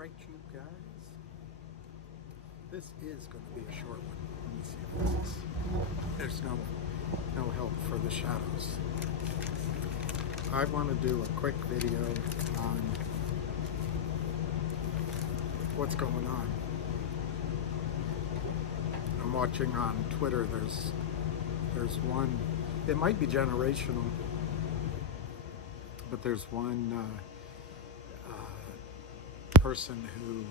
right, you guys? This is going to be a short one. Let me see if this is. There's no help for the shadows. I want to do a quick video on what's going on. I'm watching on Twitter. There's one. It might be generational, but there's one person who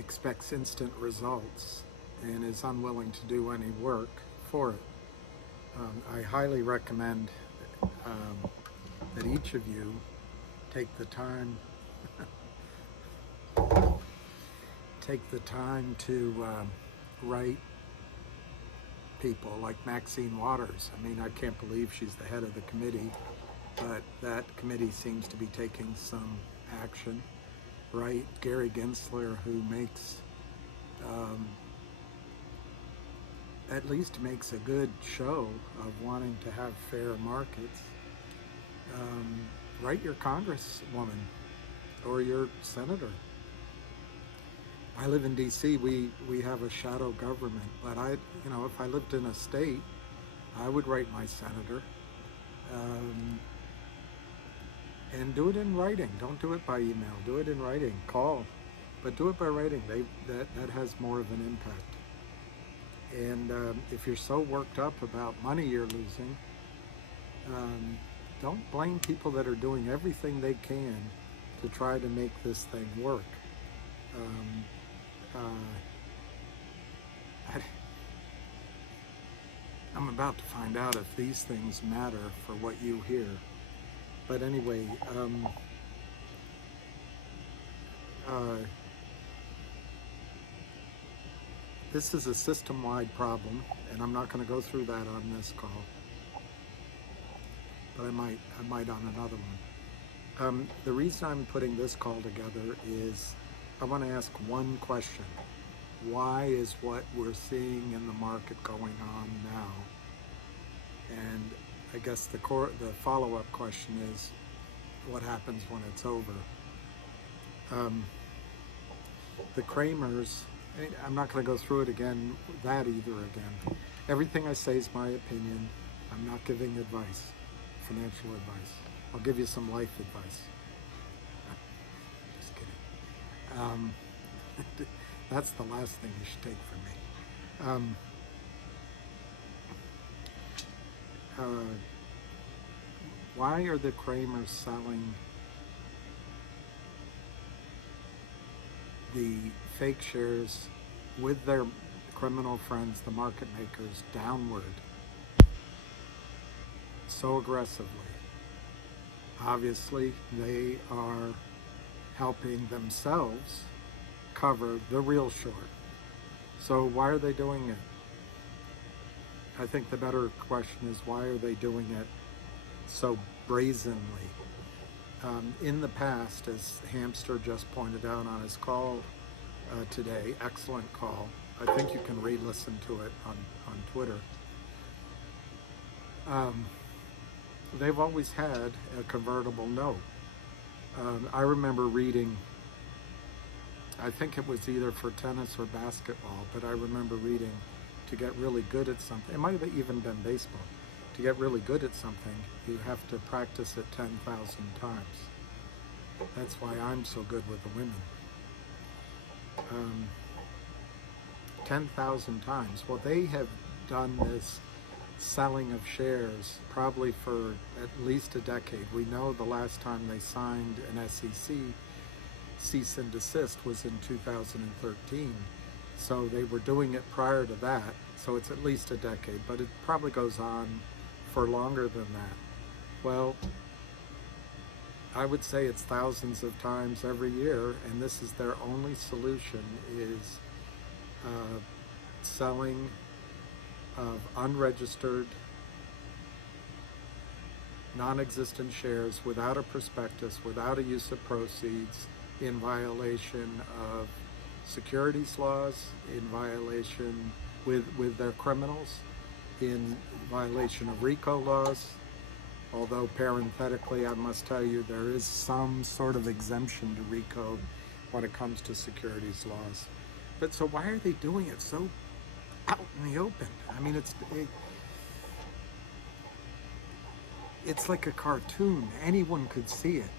expects instant results and is unwilling to do any work for it. I highly recommend that each of you take the time to write people like Maxine Waters. I mean, I can't believe she's the head of the committee, but that committee seems to be taking some action. Right, Gary Gensler, who makes at least makes a good show of wanting to have fair markets. Write your congresswoman or your senator. I live in DC. We have a shadow government, but if I lived in a state, I would write my senator. And do it in writing. Don't do it by email. Do it in writing. Call, but do it by writing. That has more of an impact. And if you're so worked up about money you're losing, don't blame people that are doing everything they can to try to make this thing work. I'm about to find out if these things matter for what you hear. But anyway, this is a system-wide problem, and I'm not going to go through that on this call, but I might on another one. The reason I'm putting this call together is I want to ask one question. Why is what we're seeing in the market going on now? And I guess the follow-up question is, what happens when it's over? The Kramers, I'm not going to go through it again, again. Everything I say is my opinion. I'm not giving advice, financial advice. I'll give you some life advice. Just kidding. That's the last thing you should take from me. Why are the Kramers selling the fake shares with their criminal friends, the market makers, downward so aggressively? Obviously, they are helping themselves cover the real short. So why are they doing it? I think the better question is, why are they doing it so brazenly? In the past, as Hamster just pointed out on his call today, excellent call. I think you can re-listen to it on Twitter. They've always had a convertible note. I remember reading, I think it was either for tennis or basketball, but I remember reading, to get really good at something, it might have even been baseball, to get really good at something, you have to practice it 10,000 times. That's why I'm so good with the women. 10,000 times. Well, they have done this selling of shares probably for at least a decade. We know the last time they signed an SEC cease and desist was in 2013. So they were doing it prior to that, so it's at least a decade, but it probably goes on for longer than that. Well, I would say it's thousands of times every year, and this is their only solution, is selling of unregistered, non-existent shares without a prospectus, without a use of proceeds, in violation of securities laws, in violation with their criminals, in violation of RICO laws. Although parenthetically, I must tell you, there is some sort of exemption to RICO when it comes to securities laws. But so why are they doing it so out in the open? I mean, it's like a cartoon. Anyone could see it.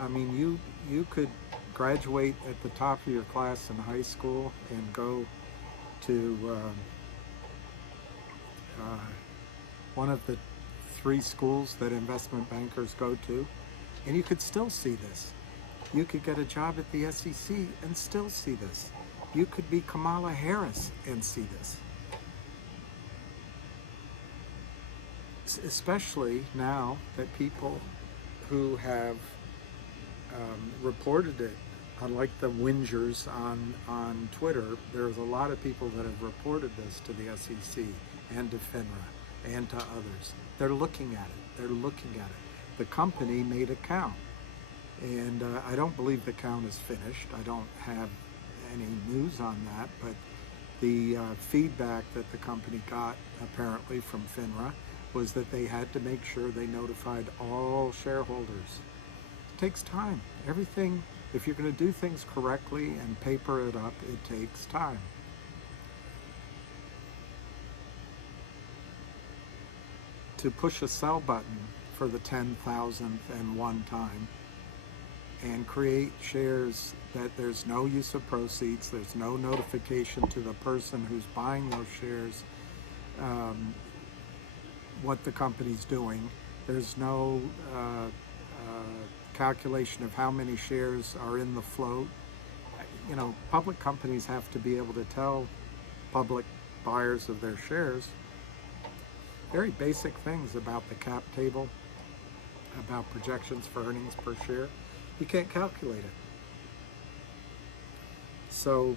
I mean, you could graduate at the top of your class in high school and go to one of the 3 schools that investment bankers go to, and you could still see this. You could get a job at the SEC and still see this. You could be Kamala Harris and see this. Especially now that people who have reported it, unlike the whingers on Twitter, there's a lot of people that have reported this to the SEC and to FINRA and to others. They're looking at it. They're looking at it. The company made a count, and I don't believe the count is finished. I don't have any news on that, but the feedback that the company got apparently from FINRA was that they had to make sure they notified all shareholders. It takes time. Everything, if you're going to do things correctly and paper it up, it takes time. To push a sell button for the 10,001th time and create shares that there's no use of proceeds, there's no notification to the person who's buying those shares what the company's doing. There's no calculation of how many shares are in the float. You know, public companies have to be able to tell public buyers of their shares very basic things about the cap table, about projections for earnings per share. You can't calculate it. So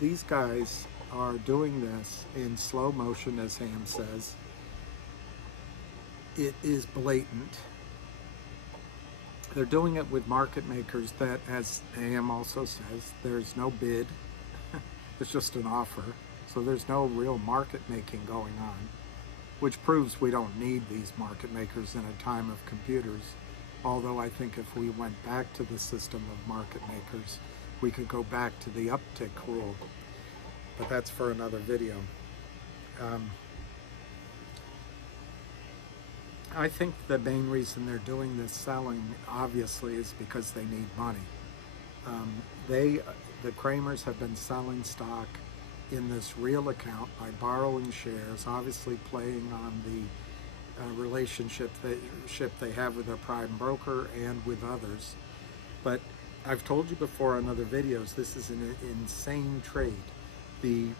these guys are doing this in slow motion, as Ham says. It is blatant. They're doing it with market makers that, as Ham also says, there's no bid. It's just an offer. So there's no real market making going on, which proves we don't need these market makers in a time of computers. Although I think if we went back to the system of market makers, we could go back to the uptick rule. But that's for another video. I think the main reason they're doing this selling, obviously, is because they need money. The Kramers have been selling stock in this real account by borrowing shares, obviously playing on the relationship they have with their prime broker and with others. But I've told you before on other videos, this is an insane trade. The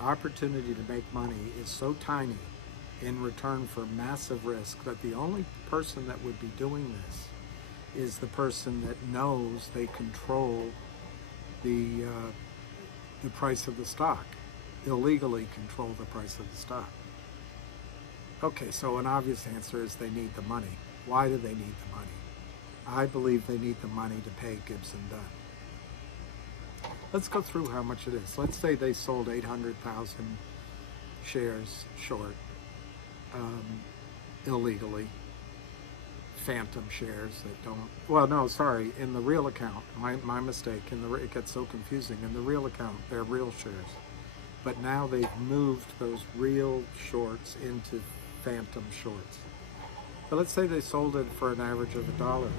opportunity to make money is so tiny in return for massive risk that the only person that would be doing this is the person that knows they control the price of the stock, illegally control the price of the stock. Okay, so an obvious answer is they need the money. Why do they need the money? I believe they need the money to pay Gibson Dunn. Let's go through how much it is. Let's say they sold 800,000 shares short, illegally. Phantom shares that don't, well, no, sorry, in the real account, my mistake, it gets so confusing. In the real account, they're real shares. But now they've moved those real shorts into phantom shorts. But let's say they sold it for an average of $1,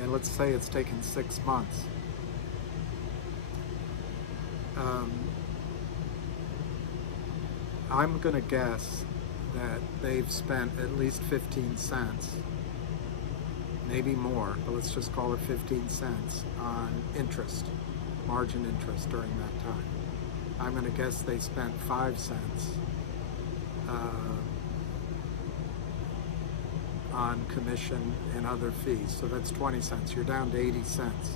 and let's say it's taken 6 months. I'm gonna guess that they've spent at least 15 cents, maybe more, but let's just call it 15 cents on interest, margin interest during that time. I'm going to guess they spent 5 cents on commission and other fees, so that's 20 cents. You're down to 80 cents.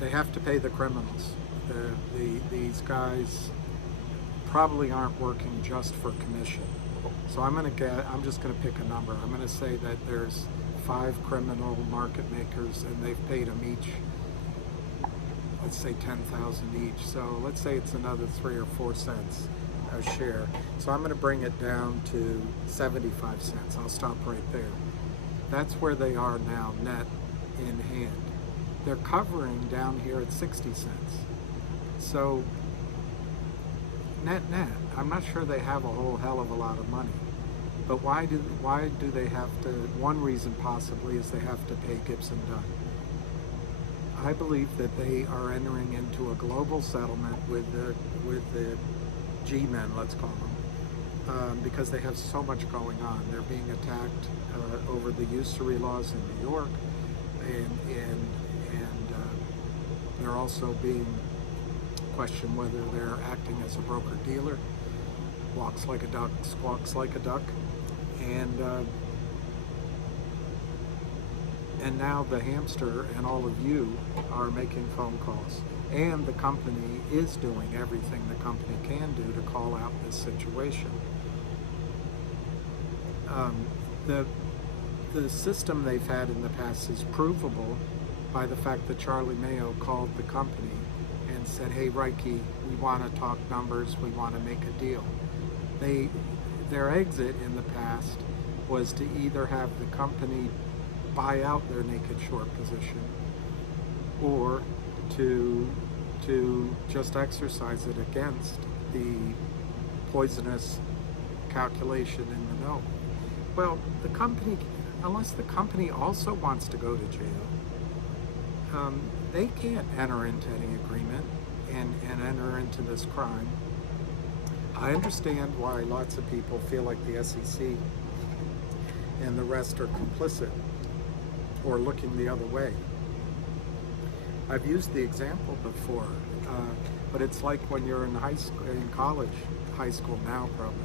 They have to pay the criminals. These guys probably aren't working just for commission. So I'm just going to pick a number. I'm going to say that there's 5 criminal market makers and they've paid them each, let's say 10,000 each. So let's say it's another 3 or 4 cents a share. So I'm going to bring it down to 75 cents. I'll stop right there. That's where they are now, net in hand. They're covering down here at 60 cents. So net, I'm not sure they have a whole hell of a lot of money. But why do they have to? One reason possibly is they have to pay Gibson Dunn. I believe that they are entering into a global settlement with the G-men, let's call them, because they have so much going on. They're being attacked over the usury laws in New York, and they're also being questioned whether they're acting as a broker-dealer. Walks like a duck, squawks like a duck. And now the hamster and all of you are making phone calls. And the company is doing everything the company can do to call out this situation. The system they've had in the past is provable by the fact that Charlie Mayo called the company and said, hey, Reike, we want to talk numbers, we want to make a deal. Their exit in the past was to either have the company buy out their naked short position or to just exercise it against the poisonous calculation in the note. Well, the company, unless the company also wants to go to jail, they can't enter into any agreement and enter into this crime. I understand why lots of people feel like the SEC and the rest are complicit or looking the other way. I've used the example before, but it's like when you're in college, high school now probably,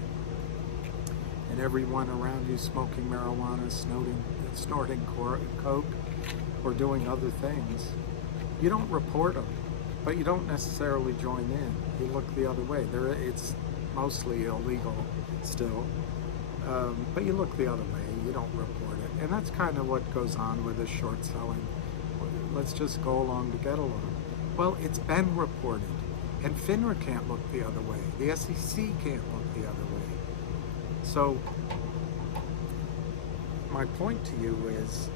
and everyone around you smoking marijuana, snorting coke, or doing other things. You don't report them, but you don't necessarily join in. You look the other way. It's mostly illegal still, but you look the other way. You don't report it. And that's kind of what goes on with this short selling. Let's just go along to get along. Well, it's been reported. And FINRA can't look the other way. The SEC can't look the other way. So my point to you is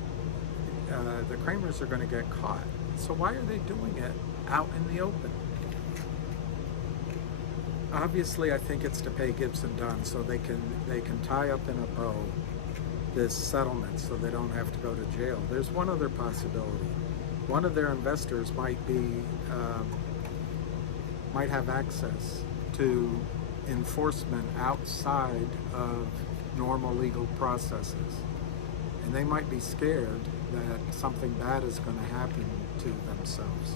the Kramers are going to get caught. So why are they doing it out in the open? Obviously, I think it's to pay Gibson Dunn so they can tie up in a bow this settlement so they don't have to go to jail. There's one other possibility. One of their investors might have access to enforcement outside of normal legal processes, and they might be scared that something bad is going to happen to themselves.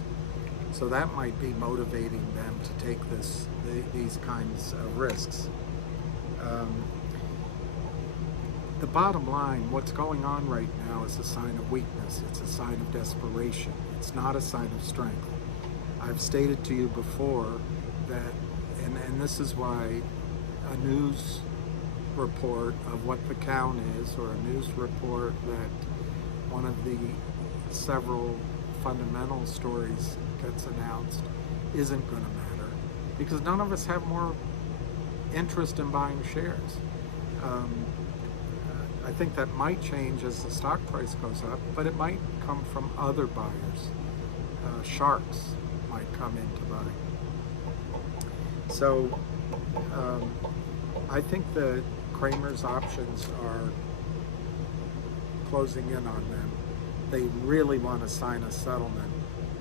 So that might be motivating them to take these kinds of risks. The bottom line, what's going on right now is a sign of weakness. It's a sign of desperation. It's not a sign of strength. I've stated to you before that, and this is why a news report of what the count is, or a news report that one of the several fundamental stories gets announced, isn't going to matter, because none of us have more interest in buying shares. I think that might change as the stock price goes up, but it might come from other buyers. Sharks might come in to buy. So I think the Kramers' options are closing in on them. They really want to sign a settlement,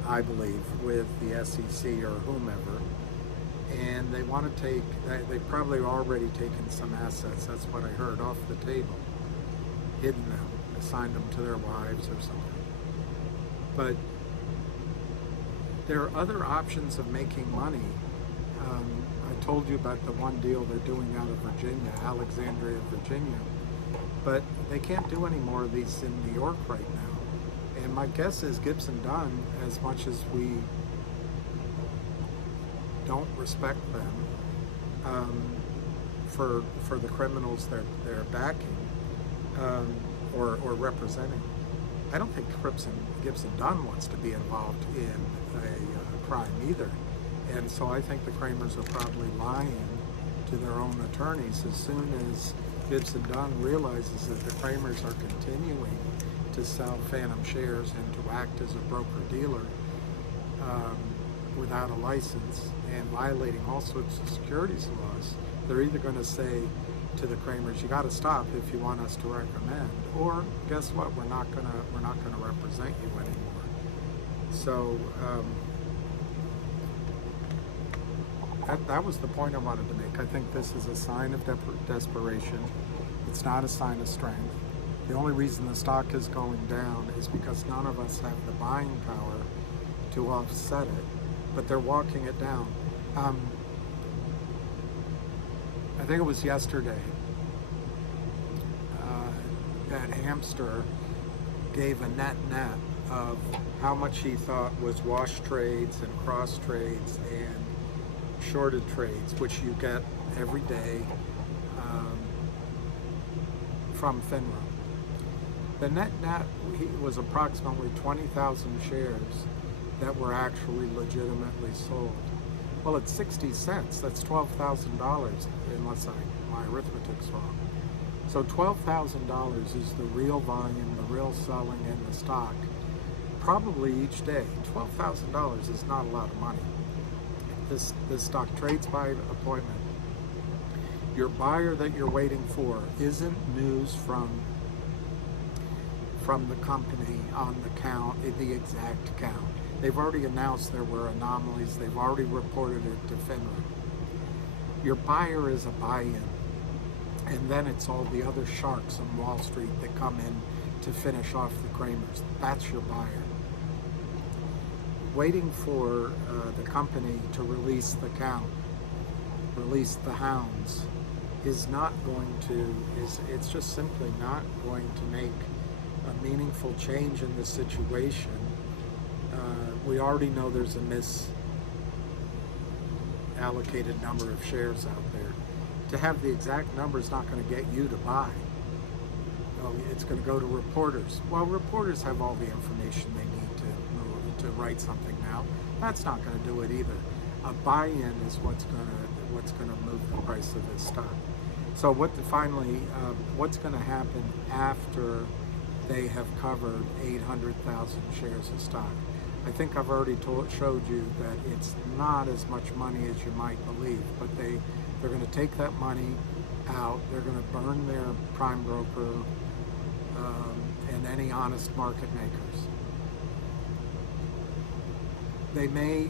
I believe, with the SEC or whomever. And they want to they've probably already taken some assets, that's what I heard, off the table. Hidden them, assigned them to their wives or something. But there are other options of making money. I told you about the one deal they're doing out of Virginia, Alexandria, Virginia. But they can't do any more of these in New York right now. And my guess is Gibson Dunn, as much as we don't respect them for the criminals they're backing, or representing. I don't think Gibson Dunn wants to be involved in a crime either. And so I think the Kramers are probably lying to their own attorneys as soon as Gibson Dunn realizes that the Kramers are continuing to sell phantom shares and to act as a broker-dealer without a license and violating all sorts of securities laws, they're either going to say to the Kramers, you got to stop if you want us to recommend, or guess what, we're not going to represent you anymore. So that was the point I wanted to make. I think this is a sign of desperation. It's not a sign of strength. The only reason the stock is going down is because none of us have the buying power to offset it, but they're walking it down. I think it was yesterday that Hamster gave a net of how much he thought was wash trades and cross trades and shorted trades, which you get every day from FINRA. The net was approximately 20,000 shares that were actually legitimately sold. Well, at 60 cents, that's $12,000, unless my arithmetic's wrong. So $12,000 is the real volume, the real selling in the stock, probably each day. $12,000 is not a lot of money. This stock trades by appointment. Your buyer that you're waiting for isn't news from the company on the count, the exact count. They've already announced there were anomalies. They've already reported it to FINRA. Your buyer is a buy-in. And then it's all the other sharks on Wall Street that come in to finish off the Kramers. That's your buyer. Waiting for the company to release the count, release the hounds, is not going to, it's just simply not going to make a meaningful change in the situation. We already know there's a misallocated number of shares out there. To have the exact number is not going to get you to buy. It's going to go to reporters. Well, reporters have all the information they need to write something now. That's not going to do it either. A buy-in is what's going to move the price of this stock. So what's going to happen after they have covered 800,000 shares of stock? I think I've already showed you that it's not as much money as you might believe, but they're going to take that money out. They're going to burn their prime broker and any honest market makers. They may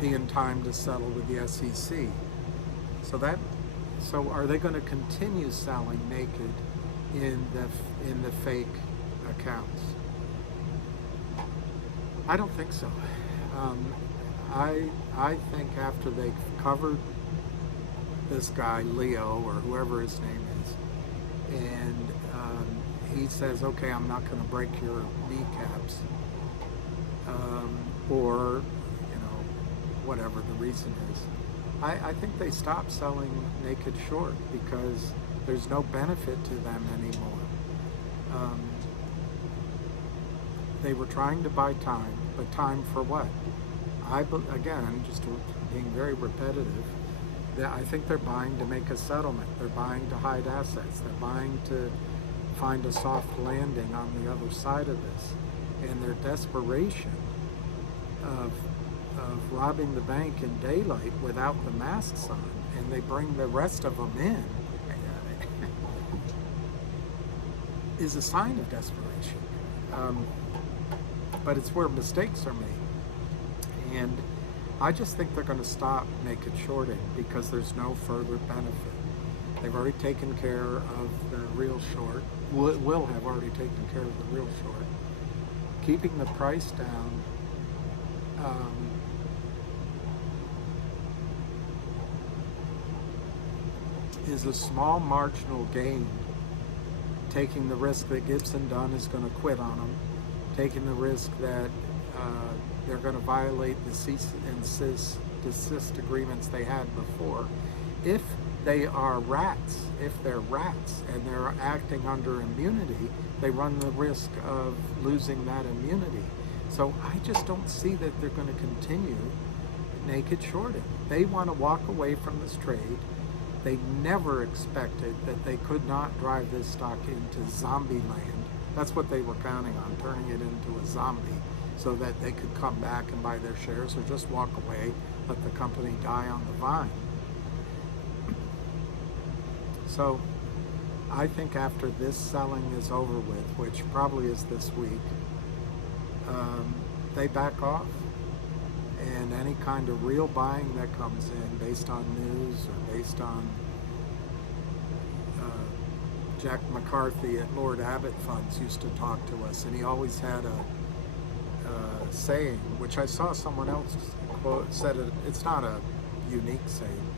be in time to settle with the SEC. So are they going to continue selling naked in the fake accounts? I don't think so. I think after they've covered this guy, Leo, or whoever his name is, and he says, okay, I'm not going to break your kneecaps, or, whatever the reason is, I think they stop selling naked short because there's no benefit to them anymore. They were trying to buy time, but time for what? Again, just being very repetitive, I think they're buying to make a settlement. They're buying to hide assets. They're buying to find a soft landing on the other side of this. And their desperation of robbing the bank in daylight without the masks on, and they bring the rest of them in, is a sign of desperation. But it's where mistakes are made. And I just think they're going to stop naked shorting because there's no further benefit. They've already taken care of the real short, will have already taken care of the real short. Keeping the price down is a small marginal gain, taking the risk that Gibson Dunn is going to quit on them, taking the risk that they're going to violate the cease and desist agreements they had before. If they are rats, if they're rats and they're acting under immunity, they run the risk of losing that immunity. So I just don't see that they're going to continue naked shorting. They want to walk away from this trade. They never expected that they could not drive this stock into zombie land. That's what they were counting on, turning it into a zombie so that they could come back and buy their shares or just walk away, let the company die on the vine. So I think after this selling is over with, which probably is this week, they back off. And any kind of real buying that comes in based on news or based on Jack McCarthy at Lord Abbott Funds used to talk to us, and he always had a saying, which I saw someone else quote, said it, it's not a unique saying,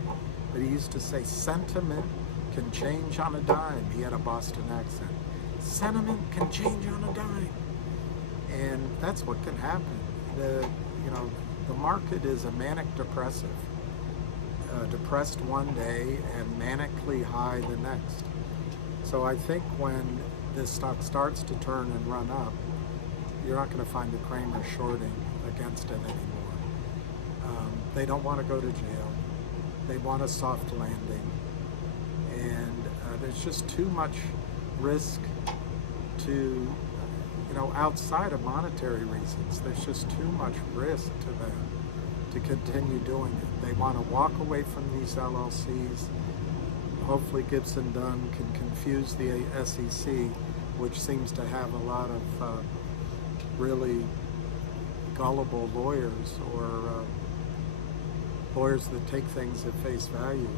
but he used to say, sentiment can change on a dime. He had a Boston accent. Sentiment can change on a dime. And that's what can happen. The market is a manic depressive. Depressed one day and manically high the next. So I think when this stock starts to turn and run up, you're not going to find the Kramer shorting against it anymore. They don't want to go to jail. They want a soft landing. And there's just too much risk to, outside of monetary reasons, there's just too much risk to them to continue doing it. They want to walk away from these LLCs. Hopefully Gibson Dunn can confuse the SEC, which seems to have a lot of really gullible lawyers or lawyers that take things at face value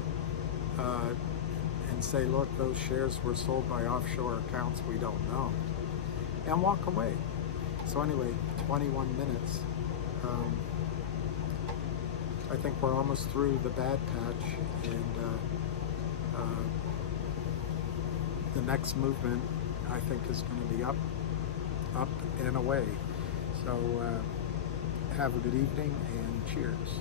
and say, look, those shares were sold by offshore accounts we don't know, and walk away. So anyway, 21 minutes. I think we're almost through the bad patch, and the next movement, I think, is going to be up and away. So have a good evening and cheers.